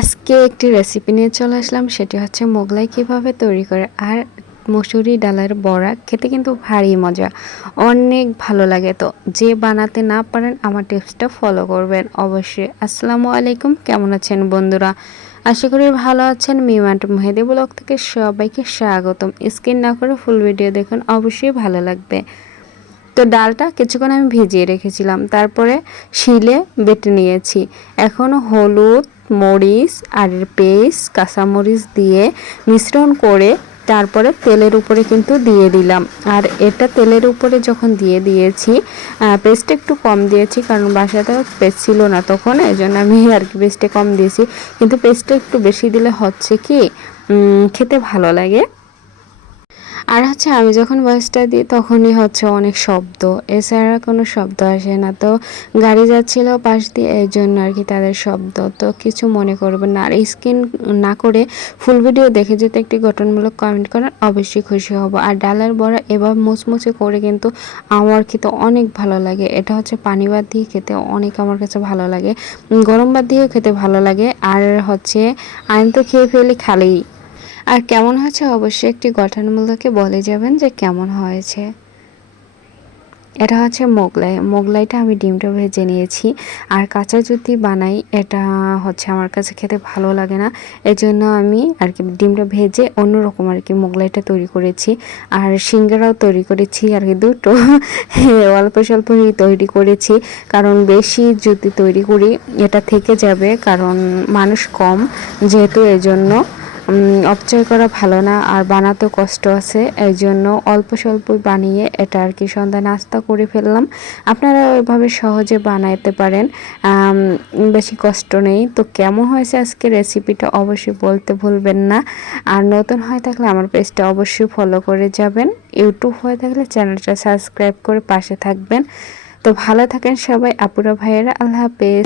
আজকে একটি রেসিপি নিয়ে চলে আসলাম, সেটি হচ্ছে মোগলাই কিভাবে তৈরি করে। আর মসুরি ডালের বড়া খেতে কিন্তু ভারী মজা, অনেক ভালো লাগে। তো যে বানাতে না পারেন আমার টিপসটা ফলো করবেন অবশ্যই। আসসালামু আলাইকুম, কেমন আছেন বন্ধুরা? আশা করি ভালো আছেন। মিমান্ট মেহেদি ব্লগ থেকে সবাইকে স্বাগতম। স্কিপ না করে ফুল ভিডিও দেখুন, অবশ্যই ভালো লাগবে। তো ডালটা কিছুক্ষণ আমি ভিজিয়ে রেখেছিলাম, তারপরে শিলে বেটে নিয়েছি। এখন হলুদ, মরিচ আর পেস্ট, কাঁচামরিচ দিয়ে মিশ্রণ করে তারপরে তেলের উপরে কিন্তু দিয়ে দিলাম। আর এটা তেলের উপরে যখন দিয়ে দিয়েছি, পেস্ট একটু কম দিয়েছি কারণ বাসাতে পেস্ট ছিল না তখন, এই জন্য আমি আর কি পেস্টে কম দিয়েছি। কিন্তু পেস্টটা একটু বেশি দিলে হচ্ছে কি খেতে ভালো লাগে। আর হচ্ছে আমি যখন ভয়েসটা দিই তখনই হচ্ছে অনেক শব্দ, এছাড়া কোনো শব্দ আসে না। তো গাড়ি যাচ্ছিল পাশ দিয়ে, এই জন্য আর কি তাদের শব্দ, তো কিছু মনে করবেন না। আর স্কিন না করে ফুল ভিডিও দেখে যদি একটি গঠনমূলক কমেন্ট করেন অবশ্যই খুশি হব। আর ডালের বড়া এবার মুচমুচে করে কিন্তু আমার খেতে অনেক ভালো লাগে। এটা হচ্ছে পানি ভাত দিয়ে খেতে অনেক আমার কাছে ভালো লাগে, গরম ভাত দিয়েও খেতে ভালো লাগে। আর হচ্ছে আমি তো খেয়ে ফেলি খালি। আর কেমন হয়েছে অবশ্যই একটি গঠনমূলকে বলে যাবেন যে কেমন হয়েছে। এটা হচ্ছে মোগলাইটা আমি ডিমটা ভেজে নিয়েছি। আর কাঁচা যদি বানাই এটা হচ্ছে আমার কাছে খেতে ভালো লাগে না, এজন্য আমি আর কি ডিমটা ভেজে অন্যরকম আর কি মোগলাইটা তৈরি করেছি। আর সিঙ্গারাও তৈরি করেছি আর কি, দুটো অল্প স্বল্পই তৈরি করেছি, কারণ বেশি যদি তৈরি করি এটা থেকে যাবে, কারণ মানুষ কম যেহেতু, এজন্য অপচয় করা ভালো না, আর বানাতেও কষ্ট আছে। এই জন্য অল্প স্বল্পই বানিয়ে এটা আর কি সন্ধ্যা নাস্তা করে ফেললাম। আপনারা ওইভাবে সহজে বানাইতে পারেন, বেশি কষ্ট নেই। তো কেমন হয়েছে আজকে রেসিপিটা অবশ্যই বলতে ভুলবেন না। আর নতুন হয়ে থাকলে আমার পেজটা অবশ্যই ফলো করে যাবেন। ইউটিউব হয়ে থাকলে চ্যানেলটা সাবস্ক্রাইব করে পাশে থাকবেন। তো ভালো থাকেন সবাই আপুরা ভাইয়েরা, আল্লাহ হাফেজ।